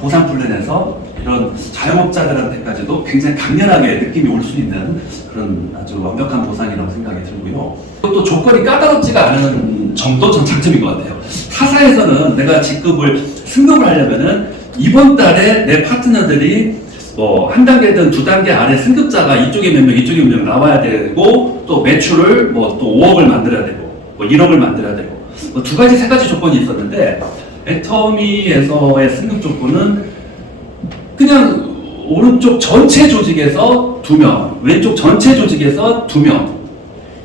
보상 플랜에서 이런 자영업자들한테까지도 굉장히 강렬하게 느낌이 올 수 있는 그런 아주 완벽한 보상이라고 생각이 들고요. 또 조건이 까다롭지가 않은 점도 전 장점인 것 같아요. 타사에서는 내가 직급을 승급을 하려면은 이번 달에 내 파트너들이 뭐 한 단계든 두 단계 아래 승급자가 이쪽에 몇 명, 이쪽에 몇 명 나와야 되고 또 매출을 뭐 또 5억을 만들어야 되고 뭐 1억을 만들어야 되고 뭐 두 가지 세 가지 조건이 있었는데 애터미에서의 승급 조건은 그냥 오른쪽 전체 조직에서 2명, 왼쪽 전체 조직에서 2명.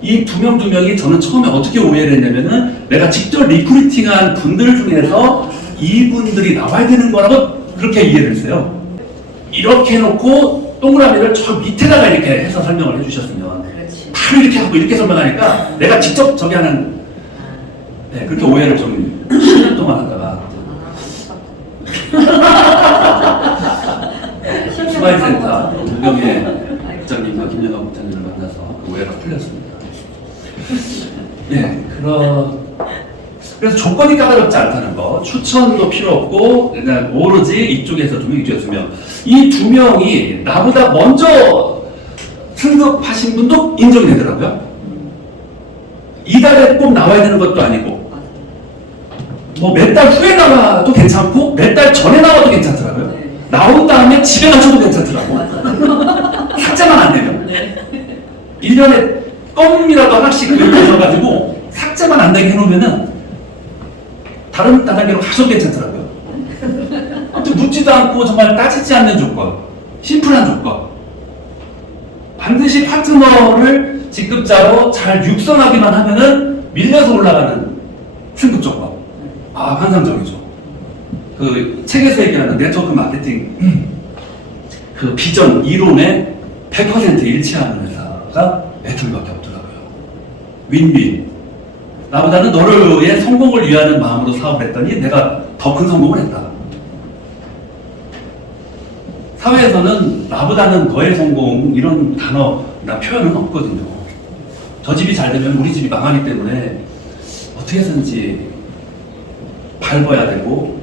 이 2명이 저는 처음에 어떻게 오해를 했냐면은 내가 직접 리크루팅한 분들 중에서 이분들이 나와야 되는 거라고 그렇게 이해를 했어요. 이렇게 해놓고 동그라미를 저 밑에다가 이렇게 해서 설명을 해주셨으면 그렇지. 바로 이렇게 하고 이렇게 설명하니까 내가 직접 저기 하는 네, 그렇게 오해를 좀 10년 동안 하다가 스마일센터 문경의 국장님과 김영학 국장님을 만나서 그 오해가 풀렸습니다. 네, 그래서 조건이 까다롭지 않다는 거, 추천도 필요 없고 그냥 오로지 이쪽에서 2명, 이쪽에서 2명. 이 2명이 나보다 먼저 승급하신 분도 인정이 되더라고요. 이달에 꼭 나와야 되는 것도 아니고 뭐 몇 달 후에 나와도 괜찮고 몇 달 전에 나와도 괜찮더라고요. 네. 나온 다음에 집에 가셔도 괜찮더라고. 삭제만 안 되면. 네. 1년에 껌이라도 하나씩 그려가지고 삭제만 안 되게 해놓으면은 다른 단계로 가셔도 괜찮더라고요. 아무튼 묻지도 않고 정말 따지지 않는 조건, 심플한 조건. 반드시 파트너를 직급자로 잘 육성하기만 하면은 밀려서 올라가는 승급 조건. 아, 환상적이죠. 그 책에서 얘기하는 네트워크 마케팅 그 비전 이론에 100% 일치하는 회사가 애터미밖에 없더라고요. 윈윈. 나보다는 너의 성공을 위하는 마음으로 사업을 했더니 내가 더 큰 성공을 했다. 사회에서는 나보다는 너의 성공 이런 단어나 표현은 없거든요. 저 집이 잘 되면 우리 집이 망하기 때문에 어떻게 해서든지 밟아야 되고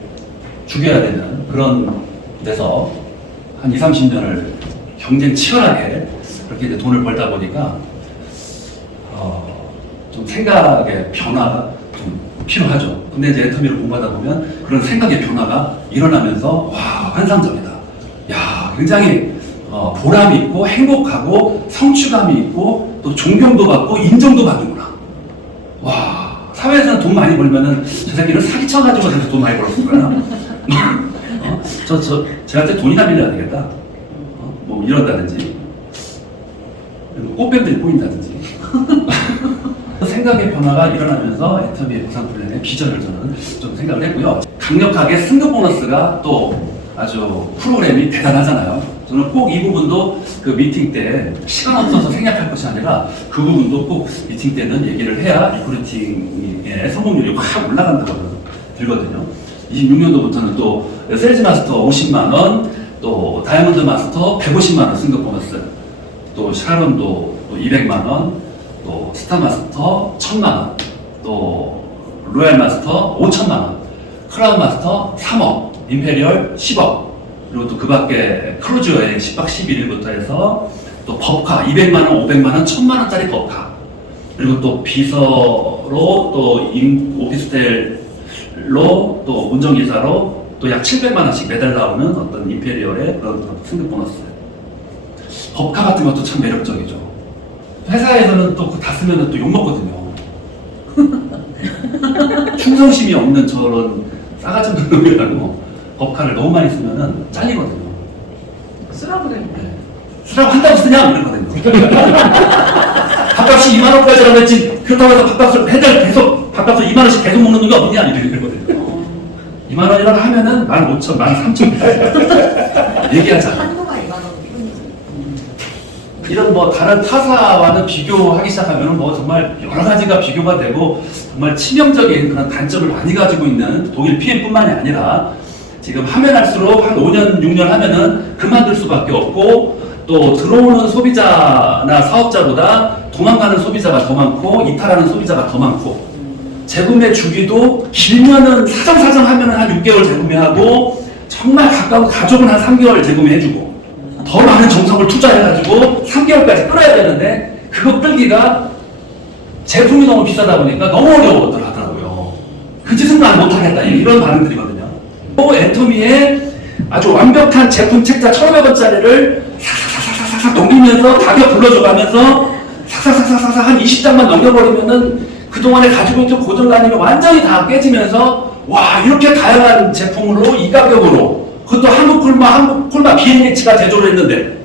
죽여야 되는 그런 데서 한 20, 30년을 경쟁 치열하게 그렇게 이제 돈을 벌다 보니까 좀 생각의 변화가 좀 필요하죠. 근데 이제 애터미를 공부하다 보면 그런 생각의 변화가 일어나면서 와, 환상적이다. 야, 굉장히 보람 있고 행복하고 성취감이 있고 또 존경도 받고 인정도 받는구나. 와, 사회에서는 돈 많이 벌면은 저 새끼를 사기쳐가지고 돈 많이 벌었을 거야. 쟤한테 돈이나 빌려야 되겠다. 뭐 이런다든지 꽃뱀들이 보인다든지 생각의 변화가 일어나면서 애터미의 보상 플랜의 비전을 저는 좀 생각을 했고요. 강력하게 승급 보너스가 또 아주 프로그램이 대단하잖아요. 저는 꼭 이 부분도 그 미팅 때 시간 없어서 생략할 것이 아니라 그 부분도 꼭 미팅 때는 얘기를 해야 리크루팅의 성공률이 확 올라간다고 들거든요. 26년도부터는 또 세일즈 마스터 50만 원, 또 다이아몬드 마스터 150만 원 승급 보너스, 또 샤론도 또 200만 원, 또 스타 마스터 1000만 원, 또 로얄 마스터 5천만 원, 크라운 마스터 3억, 임페리얼 10억, 그리고 또 그 밖에 크루즈 여행 10박 11일부터 해서 또 법카 200만 원, 500만 원, 1000만 원짜리 법카, 그리고 또 비서로 또 오피스텔로 또 운전기사로 또 약 700만 원씩 매달 나오는 어떤 임페리얼의 그런 승급 보너스. 법카 같은 것도 참 매력적이죠. 회사에서는 또 다 쓰면 또 욕먹거든요. 충성심이 없는 저런 싸가지 없는 놈이라고 법카를 너무 많이 쓰면은 잘리거든요. 쓰라고 그래. 네. 쓰라고 한다고 쓰냐? 이러거든요. 밥값이 2만 원까지라고 했지. 그렇다고 해서 밥값을 매달 계속 밥값을 2만 원씩 계속 먹는 놈이 어디냐? 이러거든요. 2만 원이라고 하면은 15,000, 13,000 얘기하자. 한도가 2만 원 기분이지. 이런 뭐 다른 타사와는 비교하기 시작하면 뭐 정말 여러 가지가 비교가 되고 정말 치명적인 그런 단점을 많이 가지고 있는 독일 PM뿐만이 아니라 지금 하면 할수록 한 5년, 6년 하면은 그만둘 수밖에 없고 또 들어오는 소비자나 사업자보다 도망가는 소비자가 더 많고 이탈하는 소비자가 더 많고 재구매 주기도 길면은 사정사정 하면은 한 6개월 재구매하고 정말 가까운 가족은 한 3개월 재구매해주고 더 많은 정성을 투자해가지고 3개월까지 끌어야 되는데 그거 끌기가 제품이 너무 비싸다 보니까 너무 어려웠더라 하더라고요. 그 짓은 난 못하겠다 이런 반응들이거든요. 또 애터미의 아주 완벽한 제품 책자 1,500원짜리를 싹싹싹싹싹 넘기면서 가격 불러줘가면서 싹싹싹싹싹 한 20장만 넘겨버리면은 그동안에 가지고 있던 고정관념이 완전히 다 깨지면서 와 이렇게 다양한 제품으로 이 가격으로 그것도 한국 콜마 비행기치가 제조를 했는데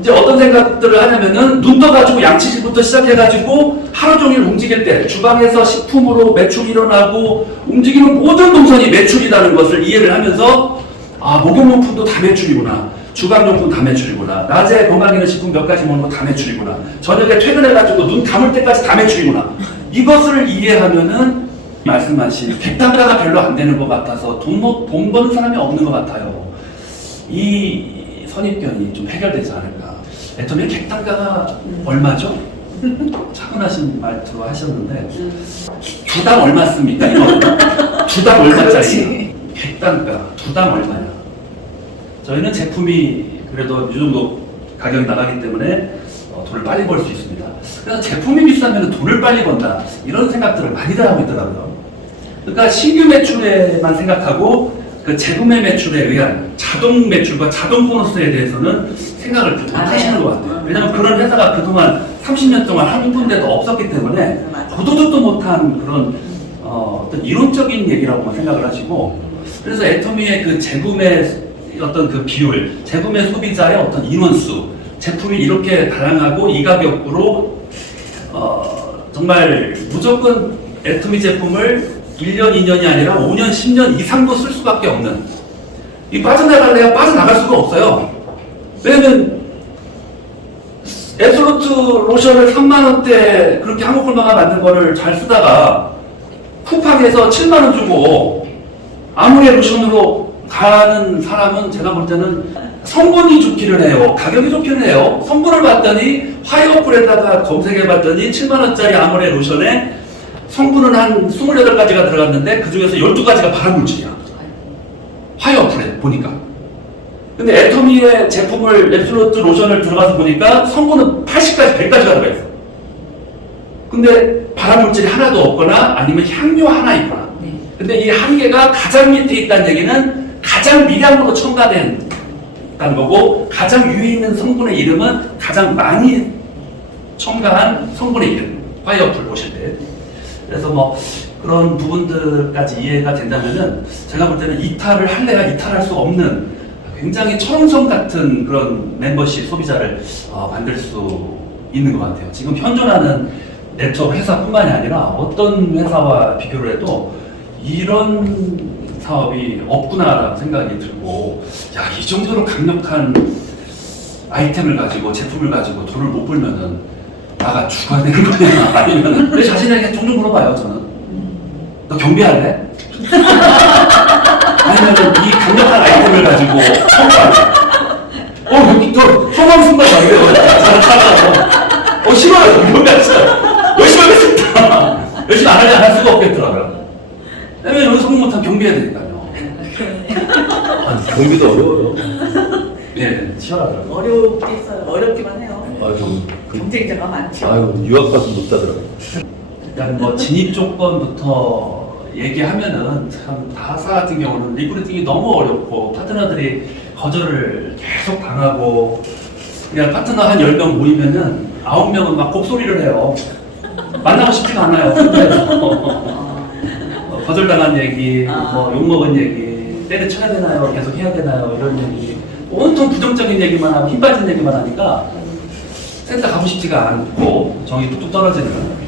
이제 어떤 생각들을 하냐면은 눈 떠가지고 양치질부터 시작해가지고 하루 종일 움직일 때 주방에서 식품으로 매출이 일어나고 움직이는 모든 동선이 매출이라는 것을 이해를 하면서 아 목욕용품도 다 매출이구나 주방용품 다 매출이구나 낮에 건강기능식품 몇 가지 먹는 거 다 매출이구나 저녁에 퇴근해가지고 눈 감을 때까지 다 매출이구나 이것을 이해하면은 말씀하신 객단가가 별로 안 되는 것 같아서 돈 버는 사람이 없는 것 같아요. 이 선입견이 좀 해결되지 않을까. 애터미의 객단가가 얼마죠? 차분하신 말투로 하셨는데 두당 얼마 씁니까? 두당 얼마짜리? 객단가 두당 얼마냐? 저희는 제품이 그래도 이 정도 가격이 나가기 때문에 돈을 빨리 벌 수 있습니다. 그래서 제품이 비싸면 돈을 빨리 번다 이런 생각들을 많이들 하고 있더라고요. 그러니까 신규 매출에만 생각하고 그 재구매 매출에 의한 자동 매출과 자동 보너스에 대해서는 생각을 못 하시는 것 같아요. 왜냐하면 그런 회사가 그동안 30년 동안 한 군데도 없었기 때문에 보도 듣도 못한 그런 어떤 이론적인 얘기라고만 생각을 하시고 그래서 애터미의 그 재구매 어떤 그 비율, 재구매 소비자의 어떤 인원수 제품이 이렇게 다양하고 이 가격으로 정말 무조건 애터미 제품을 1년, 2년이 아니라 5년, 10년 이상도 쓸 수밖에 없는 이 빠져나갈래야 빠져나갈 수가 없어요. 왜냐면 앱솔루트 로션을 3만원대 그렇게 한국콜마가 만든 거를 잘 쓰다가 쿠팡에서 7만원 주고 아무리 로션으로 가는 사람은 제가 볼 때는 성분이 좋기를 해요. 가격이 좋기는 해요. 성분을 봤더니 화이어풀에다가 검색해봤더니 7만원짜리 아모레 로션에 성분은 한 28가지가 들어갔는데 그 중에서 12가지가 발암물질이야. 화이어풀에 보니까. 근데 애터미의 제품을 앱솔루트 로션을 들어가서 보니까 성분은 80가지, 100가지가 들어있어. 근데 발암물질이 하나도 없거나 아니면 향료 하나 있거나. 근데 이 한 개가 가장 밑에 있다는 얘기는 가장 미량으로 첨가된 다는 거고 가장 위에 있는 성분의 이름은 가장 많이 첨가한 성분의 이름 화이어풀 보실 때 그래서 뭐 그런 부분들까지 이해가 된다면은 제가 볼 때는 이탈을 할래야 이탈할 수 없는 굉장히 철옹성 같은 그런 멤버십 소비자를 만들 수 있는 것 같아요. 지금 현존하는 네트워크 회사뿐만이 아니라 어떤 회사와 비교를 해도 이런 사업이 없구나라는 생각이 들고 야, 이 정도로 강력한 아이템을 가지고 제품을 가지고 돈을 못 벌면은 나가 죽어야 되는 거냐 아니면 내 자신에게 종종 물어봐요. 저는 너 경비할래? 아니면 이 강력한 아이템을 가지고 성공할래? 여기 또 성공 순간 말이에요. 찾아가서 싫어요. 경비했어요. 열심히 하겠습니다. 열심히 안 하지 않을 수가 없겠더라고요. 왜냐면 여기 성공 못하면 경비해야 되니까요. 경비도 어려워요. 네, 치열하더라고요. 어렵겠어요. 어렵기만 해요. 아유, 경쟁자가 많죠. 아유 유학 가서 못 사더라고요. 일단 뭐 진입 조건부터 얘기하면은 참 다사 같은 경우는 리크루팅이 너무 어렵고 파트너들이 거절을 계속 당하고 그냥 파트너 한 10명 모이면은 9명은 막 곡소리를 해요. 만나고 싶지가 않아요. 거절당한 얘기, 뭐 욕먹은 얘기, 때려쳐야 되나요? 계속 해야 되나요? 이런 얘기. 온통 부정적인 얘기만 하고 힘 빠진 얘기만 하니까 센터 가고 싶지가 않고 정이 뚝뚝 떨어지는 거예요.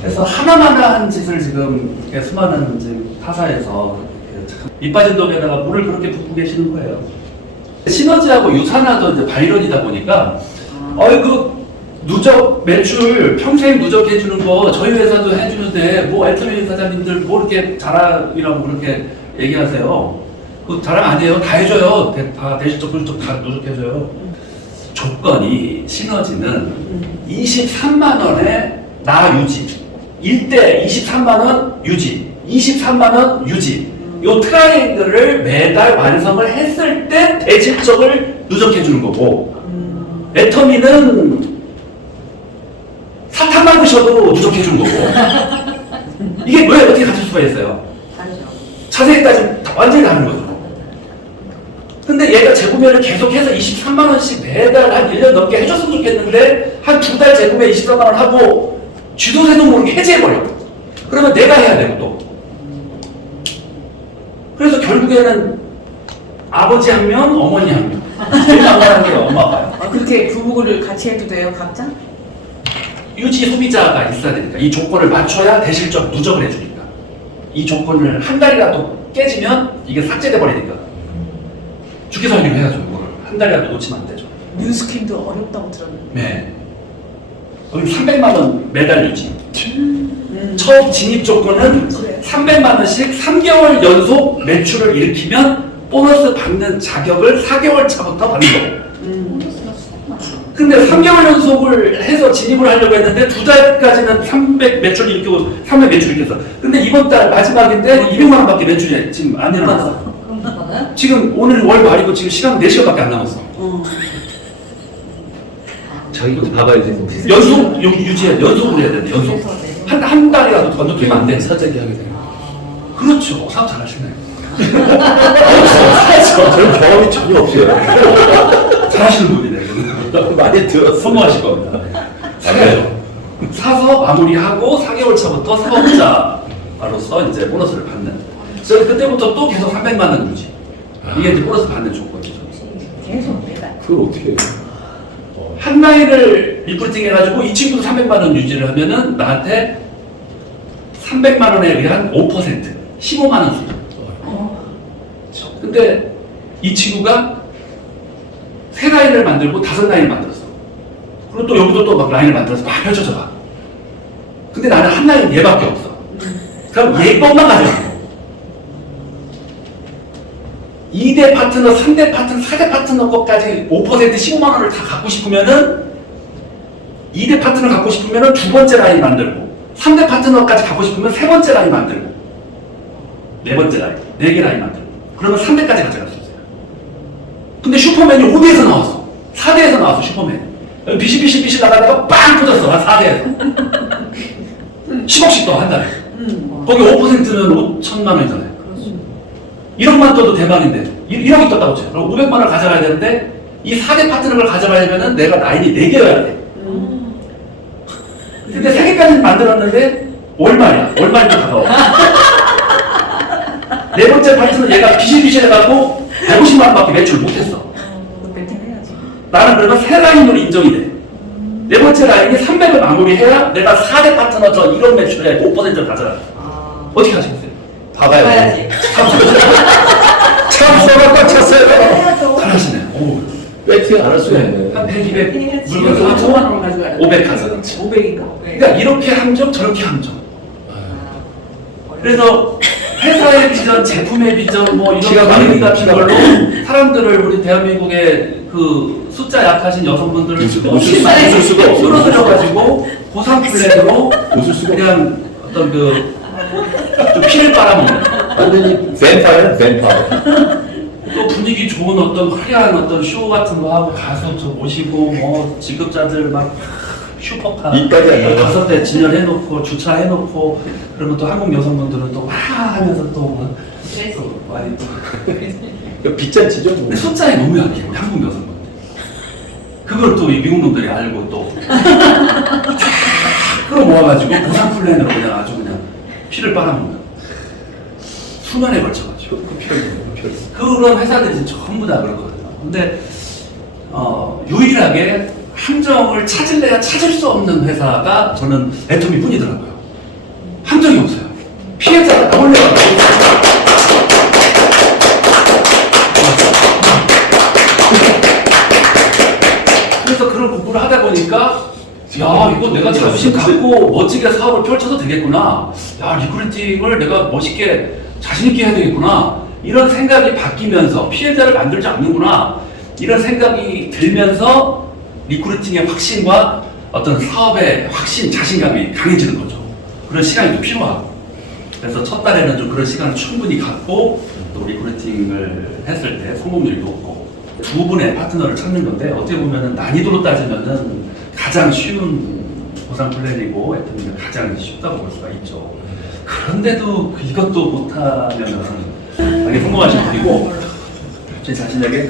그래서 하나마나한 짓을 지금 이렇게 수많은 지금 타사에서 밑 빠진 독에다가 물을 그렇게 붓고 계시는 거예요. 시너지하고 유산화도 이제 바이런이다 보니까 그 누적 매출 평생 누적 해주는 거 저희 회사도 해주는데 뭐 애터미 사장님들 뭐 이렇게 자랑이라고 그렇게 얘기하세요. 그 자랑 아니에요. 다 해줘요. 다 대실적, 불실적 다 누적해줘요. 조건이 시너지는 23만 원에 나 유지, 1대 23만 원 유지, 23만 원 유지. 요 트라이앵글을 매달 완성을 했을 때 대실적을 누적해주는 거고, 애터미는 사탕만 드셔도 누적해주는 거고. 이게 왜 어떻게 같을 수가 있어요? 다르죠. 자세히 따지면 완전히 다른 거죠. 근데 얘가 재구매를 계속해서 23만 원씩 매달 한 1년 넘게 해줬으면 좋겠는데 한 2달 재구매 23만 원 하고 쥐도새도 모르게 해지해버려. 그러면 내가 해야 되고 또. 그래서 결국에는 아버지 한 명, 어머니 한 명. 제일 만만한 게 엄마 아빠예요. 아, 그렇게 부부를 같이 해도 돼요, 각자? 유지 소비자가 있어야 되니까 이 조건을 맞춰야 대실적 누적을 해주니까 이 조건을 한 달이라도 깨지면 이게 삭제돼 버리니까 주기설계를 해야죠. 이거를 한 달이라도 놓치면 안 되죠. 뉴스킨도 어렵다고 들었는데. 네. 여기 300만 원 매달 유지. 처음 진입 조건은 그래. 300만 원씩 3개월 연속 매출을 일으키면 보너스 받는 자격을 4개월 차부터 받는 거고. 근데 3개월 연속을 해서 진입을 하려고 했는데 2달까지는 300 매출 일으키고 300 매출 일으켰어. 근데 이번 달 마지막인데 200만 원밖에 매출이 지금 안 일어났어. 그럼 받아요? 지금 오늘 월 말이고 지금 시간 4시간밖에 안 남았어. 자기도 봐봐야지. 연속 유지해 연속으로 해야 돼. 연속. 한 달이라도 건너뛰면 안 돼. 사재기 하게 돼요. 그렇죠. 사업 잘하시네. 저는 경험이 전혀 없어요. 잘하시는 분이네. 많이 들었어. 선호하실 겁니다. 사요. 사서 마무리하고 4개월 차부터 사업자로서 이제 보너스를 받는. 그래서 그때부터 또 계속 300만 원 유지. 이게 이제 보너스 받는 조건이죠. 계속 내가. 그걸 어떻게 해요? 한 라인을 리프팅 해가지고 이 친구도 300만 원 유지를 하면은 나한테 300만 원에 의한 5%, 15만 원 수준. 근데 이 친구가 3라인을 만들고 5라인을 만들었어. 그리고 또 여기도 또 막 라인을 만들어서 막 펼쳐져 가. 근데 나는 한 라인 얘밖에 없어. 그럼 얘 것만 가져가. 2대 파트너, 3대 파트너, 4대 파트너 것까지 5% 15만 원을 다 갖고 싶으면은 2대 파트너 갖고 싶으면은 2번째 라인 만들고 3대 파트너까지 갖고 싶으면 3번째 라인 만들고 4번째 라인, 4개 라인 만들고 그러면 3대까지 가져갈 수 있어요. 근데 슈퍼맨이 5대에서 나왔어. 4대에서 나왔어, 슈퍼맨. 여기 비실비실 나가다가 빵 터졌어, 한 4대에서. 10억씩 더 한 달에. 거기 5%는 5천만 원이잖아요. 1억만 떠도 대박인데 1억이 떴다고 쳐요. 그럼 500만 원을 가져가야 되는데 이 4대 파트너를 가져가려면 내가 라인이 4개여야 돼. 근데 3개까지 만들었는데 월말이야. 월말도 가까워. 네 번째 파트너 얘가 비실비실 해갖고 150만 원밖에 매출 못했어. 멘팅해야지. 나는 그러면 3라인으로 인정이 돼. 네 번째 라인이 300을 마무리해야 내가 4대 파트너 저 1억 매출에 5%를 가져가. 어떻게 하시겠어요? 봐야지. 참 써가 꽉 찼어요. 잘하시네. 오. 배팅 안 할 수가 없네. 한 100, 200 해야지. 물건 이거 5천만 사고 원 가져가야 돼. 500 가져가. 500인가? 그러니까 이렇게 함정 저렇게 함정. 그래서 회사의 비전, 제품의 비전, 뭐 이런 기가 관리 막히다. 같은 걸로 사람들을 우리 대한민국의 그 숫자 약하신 여성분들을 웃을 수가 없어. 끌어들여가지고 보상 플랜으로 웃을 수가 그냥 어떤 그 좀 피를 빨아먹는. 완전히 뱀파이어는 뱀파이어. 또 분위기 좋은 어떤 화려한 어떤 쇼 같은 거 하고 가서 저 모시고 뭐 직급자들 막 슈퍼카 이까지 안 나와. 5대 진열해놓고 주차해놓고 그러면 또 한국 여성분들은 또 와 하면서 또 많이 또 그 빚잔치죠 뭐. 근데 숫자에 너무 약해 우리 한국 여성분들 그걸 또 이 미국 놈들이 알고 또 끌어모아가지고 보상 플랜으로 그냥 아주 그냥 피를 빨아먹는 수년에 걸쳐가지고 그런 회사들이 전부 다 그렇거든요. 근데 유일하게 함정을 찾을래야 찾을 수 없는 회사가 저는 애터미 뿐이더라고요. 함정이 없어요. 피해자가 나올래야 그래서 그런 공부를 하다 보니까 야 이거 내가 자부심 갖고 멋지게 사업을 펼쳐도 되겠구나. 야 리크루팅을 내가 멋있게 자신있게 해야 되겠구나. 이런 생각이 바뀌면서 피해자를 만들지 않는구나 이런 생각이 들면서 리크루팅의 확신과 어떤 사업의 확신, 자신감이 강해지는 거죠. 그런 시간이 좀 필요하고 그래서 첫 달에는 좀 그런 시간을 충분히 갖고 또 리크루팅을 했을 때 성공률이 높고 두 분의 파트너를 찾는 건데 어떻게 보면은 난이도로 따지면은 가장 쉬운 보상 플랜이고 애터미는 가장 쉽다고 볼 수가 있죠. 그런데도 이것도 못하면은 당연히 성공하신 분이고 제 자신에게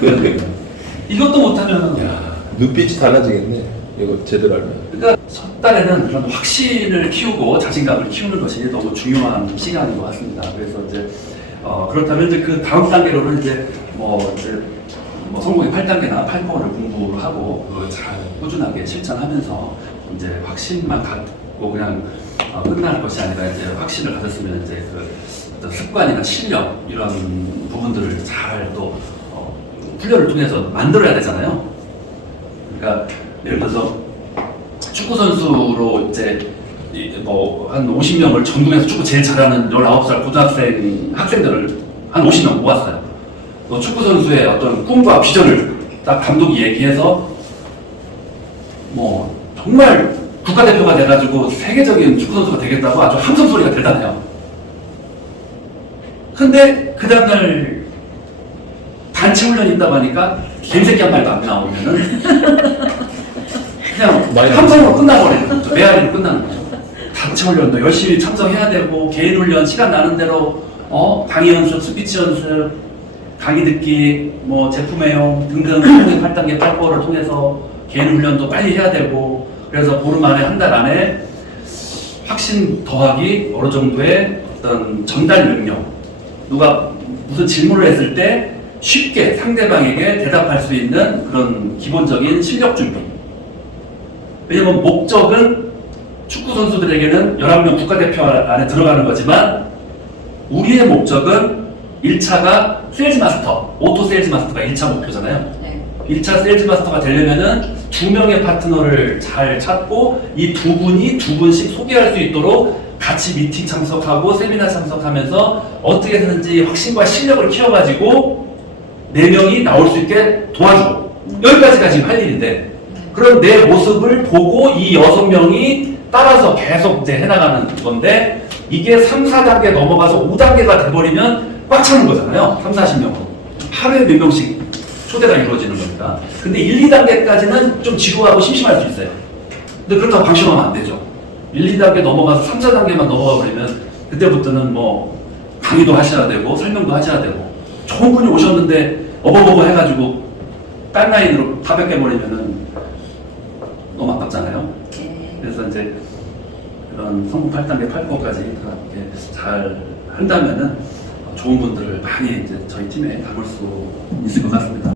이것도 못하면은 야, 눈빛이 달라지겠네. 이거 제대로 알면. 그러니까 첫 달에는 그런 확신을 키우고 자신감을 키우는 것이 너무 중요한 시간인 것 같습니다. 그래서 이제 그렇다면 이제 그 다음 단계로는 이제 뭐 성공의 8단계나 8코어를 공부를 하고 그걸 잘 꾸준하게 실천하면서 이제 확신만 갖고 그냥 끝날 것이 아니라 이제 확신을 가졌으면 이제 그 어떤 습관이나 실력 이런 부분들을 잘 또 훈련을 통해서 만들어야 되잖아요. 그러니까 예를 들어서 축구 선수로 이제 뭐 한 50명을 전국에서 축구 제일 잘하는 19살 고등학생 학생들을 한 50명 모았어요. 또 축구 선수의 어떤 꿈과 비전을 딱 감독이 얘기해서 뭐 정말 국가대표가 돼가지고 세계적인 축구 선수가 되겠다고 아주 함성 소리가 대단해요. 근데 그 다음날 단체 훈련이 있다고 하니까 개새끼 한 말도 안 나오면은 그냥 함성으로 끝나버리는 거죠. 메아리로 끝나는 거죠. 단체 훈련도 열심히 참석해야 되고 개인 훈련 시간 나는 대로 강의 연습, 스피치 연습, 강의 듣기, 뭐 제품 애용 등등 8단계 8코어를 통해서 개인 훈련도 빨리 해야 되고 그래서 보름 안에 한 달 안에 확신 더하기 어느 정도의 어떤 전달 능력 누가 무슨 질문을 했을 때 쉽게 상대방에게 대답할 수 있는 그런 기본적인 실력 준비. 왜냐면 목적은 축구 선수들에게는 11명 국가대표 안에 들어가는 거지만 우리의 목적은 1차가 세일즈 마스터, 오토 세일즈 마스터가 1차 목표잖아요. 네. 1차 세일즈 마스터가 되려면은 2명의 파트너를 잘 찾고 이 두 분이 두 분씩 소개할 수 있도록 같이 미팅 참석하고 세미나 참석하면서 어떻게 해서든지 확신과 실력을 키워가지고 4명이 나올 수 있게 도와주고 여기까지가 지금 할 일인데 그럼 내 모습을 보고 이 6명이 따라서 계속 이제 해나가는 건데 이게 3, 4단계 넘어가서 5단계가 돼버리면 꽉 차는 거잖아요. 3, 40명으로. 하루에 몇 명씩 초대가 이루어지는 거니까. 근데 1, 2단계까지는 좀 지루하고 심심할 수 있어요. 근데 그렇다고 방심하면 안 되죠. 1, 2단계 넘어가서 3, 4단계만 넘어가 버리면 그때부터는 뭐 강의도 하셔야 되고 설명도 하셔야 되고 좋은 분이 오셨는데 어버버버 해가지고 딴 라인으로 다 뺏겨버리면은 너무 아깝잖아요. 그래서 이제 그런 성공 8단계, 8코어까지 다 이렇게 잘 한다면은 좋은 분들을 많이 이제 저희 팀에 담을 수 있을 것 같습니다.